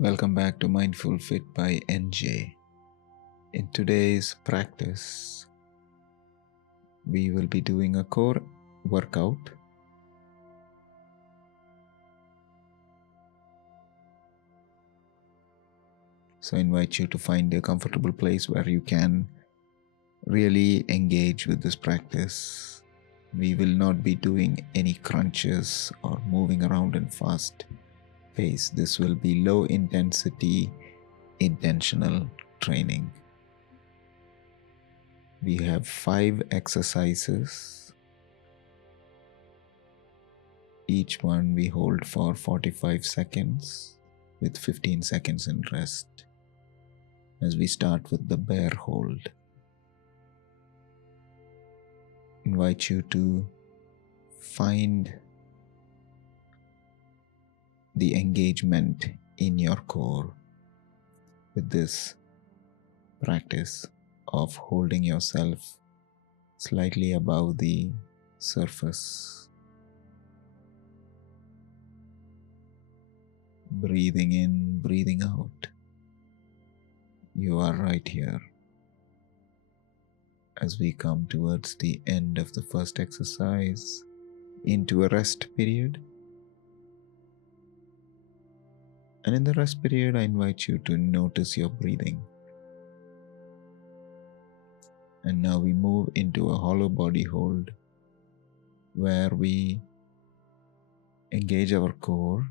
Welcome back to Mindful Fit by NJ. In today's practice, we will be doing a core workout. So I invite you to find a comfortable place where you can really engage with this practice. We will not be doing any crunches or moving around in fast pace. This will be low intensity, intentional training. We have 5 exercises. Each one we hold for 45 seconds with 15 seconds in rest. As we start with the bear hold, invite you to find the engagement in your core with this practice of holding yourself slightly above the surface. Breathing in, breathing out. You are right here. As we come towards the end of the first exercise, into a rest period. And in the rest period, I invite you to notice your breathing. And now we move into a hollow body hold where we engage our core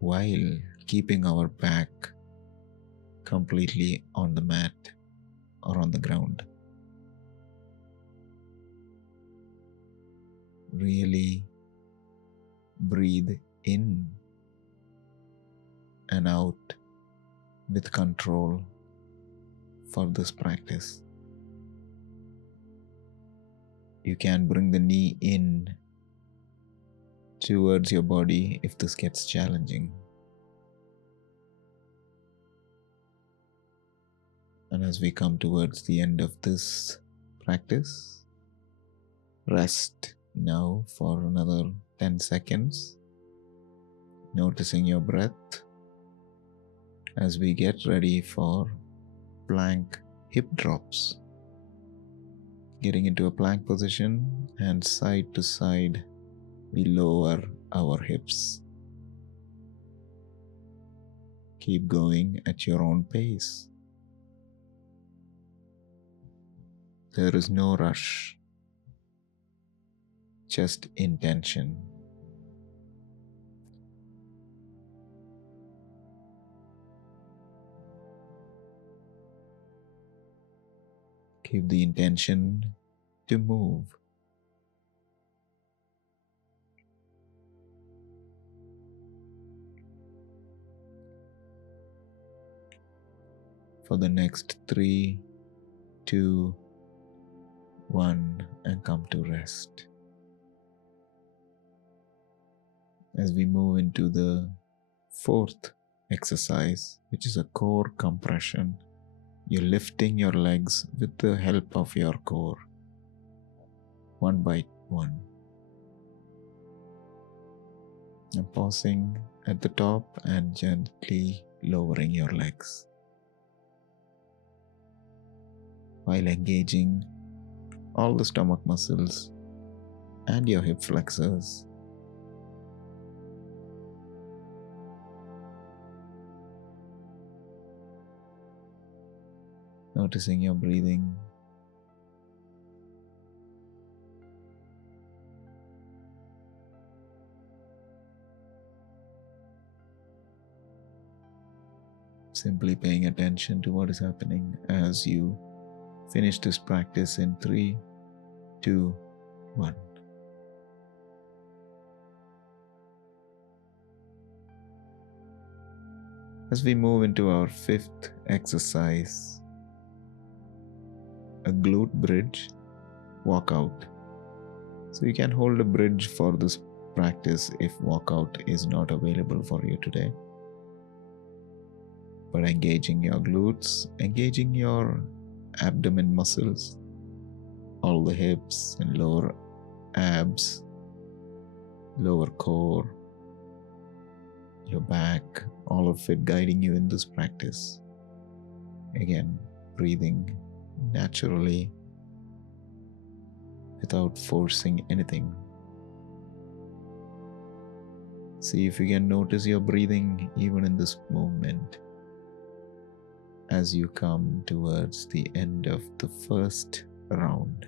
while keeping our back completely on the mat or on the ground. Really breathe in and out with control for this practice. You can bring the knee in towards your body if this gets challenging. And as we come towards the end of this practice, rest now for another 10 seconds, noticing your breath as we get ready for plank hip drops. Getting into a plank position and side to side, we lower our hips. Keep going at your own pace. There is no rush, just intention. Keep the intention to move. For the next 3, 2, 1, and come to rest. As we move into the fourth exercise, which is a core compression, you're lifting your legs with the help of your core, one by one. And pausing at the top and gently lowering your legs while engaging all the stomach muscles and your hip flexors. Noticing your breathing. Simply paying attention to what is happening as you finish this practice in 3, 2, 1. As we move into our fifth exercise, a glute bridge walkout. So you can hold a bridge for this practice if walkout is not available for you today. But engaging your glutes, engaging your abdomen muscles, all the hips and lower abs, lower core, your back, all of it guiding you in this practice. Again, breathing naturally without forcing anything. See if you can notice your breathing even in this movement as you come towards the end of the first round.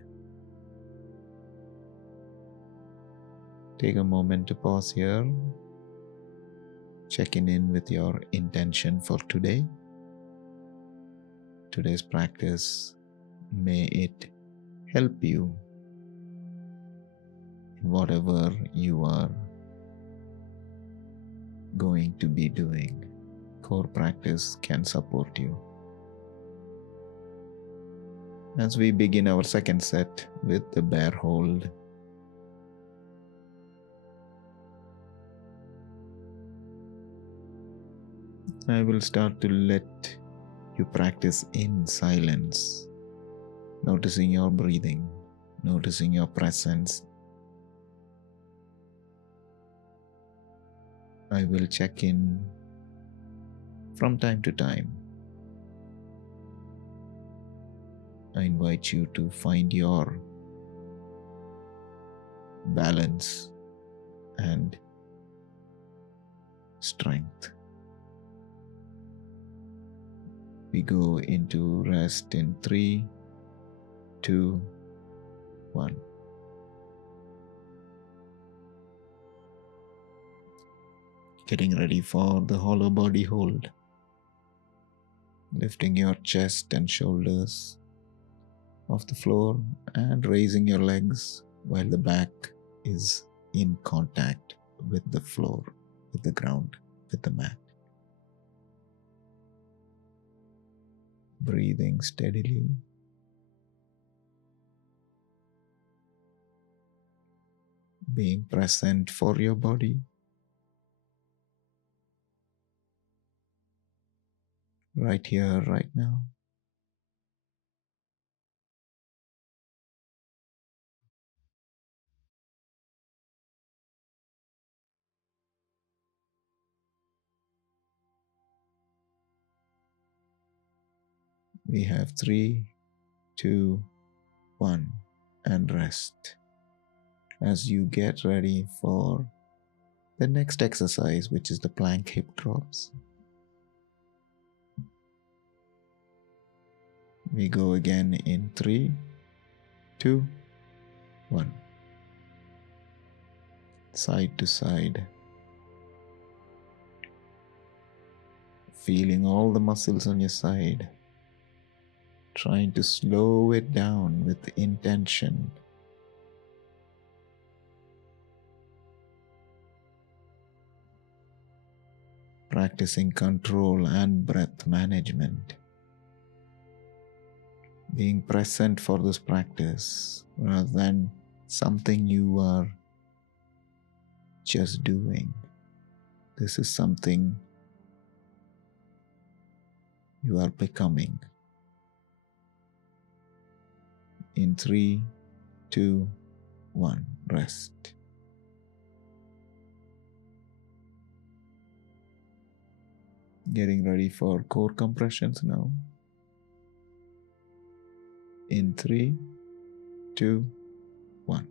Take a moment to pause here, checking in with your intention for today. Today's practice, may it help you in whatever you are going to be doing. Core practice can support you. As we begin our second set with the bear hold, I will start to let you practice in silence, noticing your breathing, noticing your presence. I will check in from time to time. I invite you to find your balance and strength. We go into rest in 3, 2, 1. Getting ready for the hollow body hold. Lifting your chest and shoulders off the floor and raising your legs while the back is in contact with the floor, with the ground, with the mat. Breathing steadily. Being present for your body. Right here, right now. We have 3, 2, 1, and rest. As you get ready for the next exercise, which is the plank hip drops. We go again in 3, 2, 1. Side to side. Feeling all the muscles on your side. Trying to slow it down with intention. Practicing control and breath management. Being present for this practice rather than something you are just doing. This is something you are becoming. In 3, 2, 1, rest. Getting ready for core compressions now. In 3, 2, 1.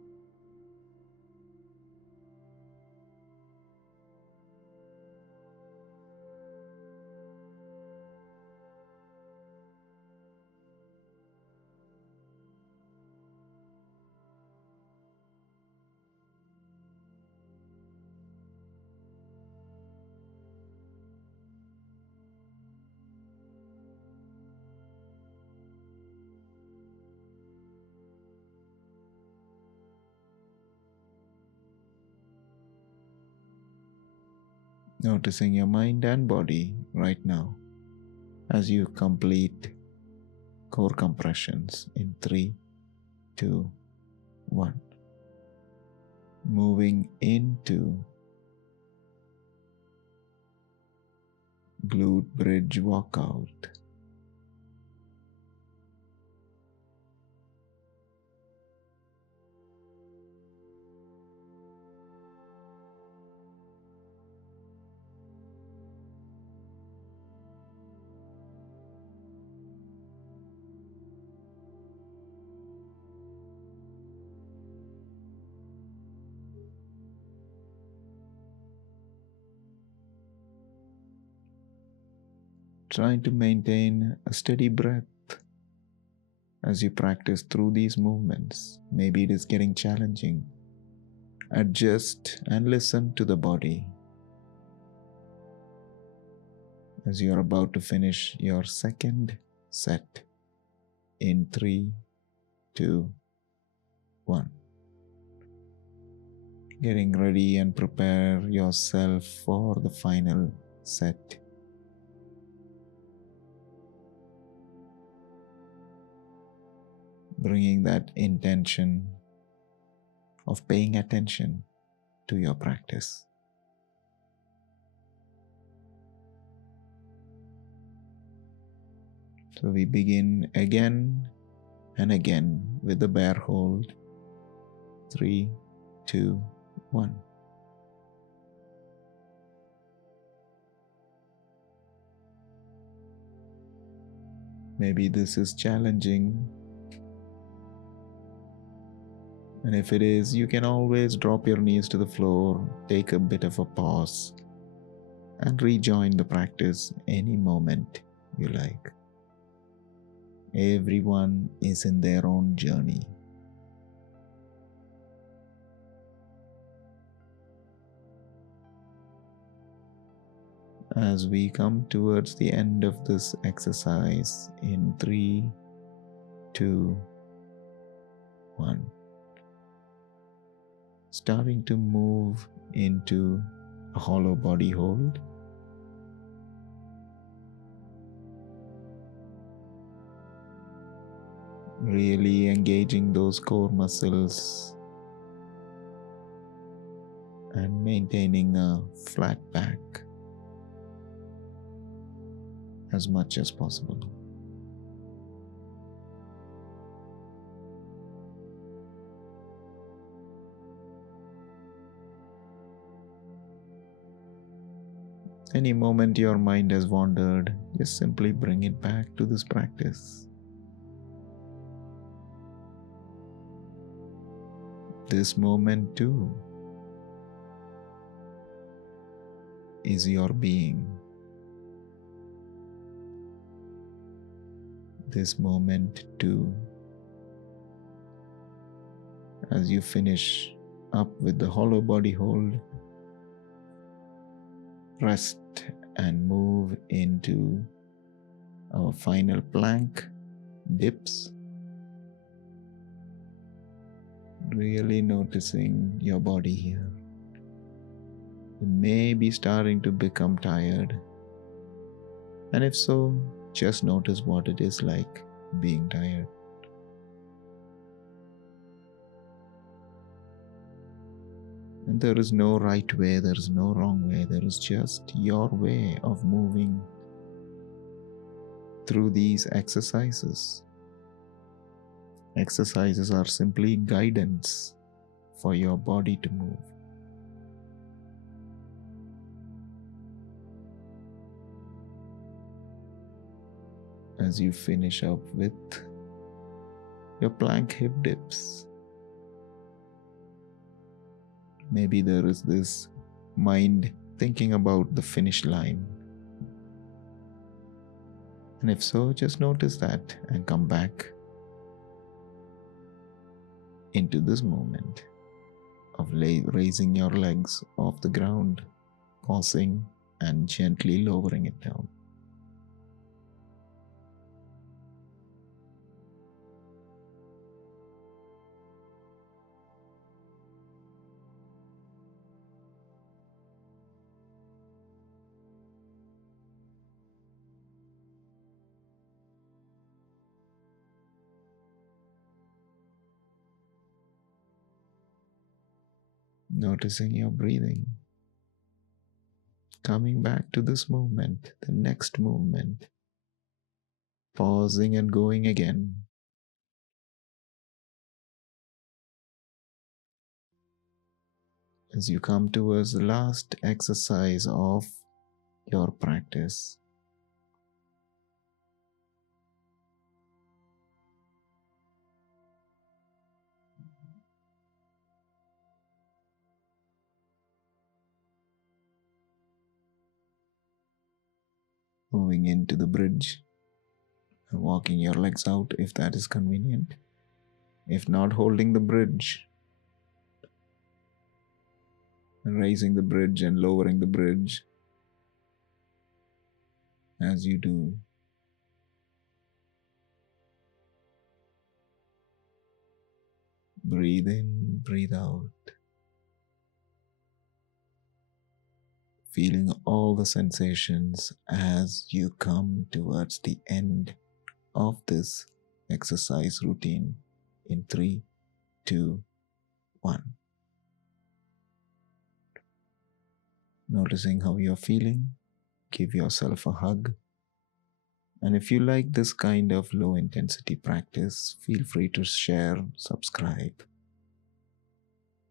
Noticing your mind and body right now as you complete core compressions in 3, 2, 1. Moving into glute bridge walkout. Trying to maintain a steady breath as you practice through these movements. Maybe it is getting challenging. Adjust and listen to the body as you are about to finish your second set in 3, 2, 1. Getting ready and prepare yourself for the final set. Bringing that intention of paying attention to your practice. So we begin again and again with the bear hold. 3, 2, 1. Maybe this is challenging. And if it is, you can always drop your knees to the floor, take a bit of a pause, and rejoin the practice any moment you like. Everyone is in their own journey. As we come towards the end of this exercise in 3, 2, 1. Starting to move into a hollow body hold. Really engaging those core muscles and maintaining a flat back as much as possible. Any moment your mind has wandered, just simply bring it back to this practice. This moment too is your being. This moment too, as you finish up with the hollow body hold, rest and move into our final plank dips. Really noticing your body here. You may be starting to become tired, and if so, just notice what it is like being tired. And there is no right way, there is no wrong way, there is just your way of moving through these exercises. Exercises are simply guidance for your body to move. As you finish up with your plank hip dips, maybe there is this mind thinking about the finish line. And if so, just notice that and come back into this moment of raising your legs off the ground, pausing and gently lowering it down. Noticing your breathing. Coming back to this movement, the next movement. Pausing and going again. As you come towards the last exercise of your practice. moving into the bridge and walking your legs out if that is convenient. If not, holding the bridge and raising the bridge and lowering the bridge as you do. Breathe in, breathe out, feeling all the sensations as you come towards the end of this exercise routine in 3, 2, 1. Noticing how you're feeling, give yourself a hug. And if you like this kind of low intensity practice, feel free to share, subscribe,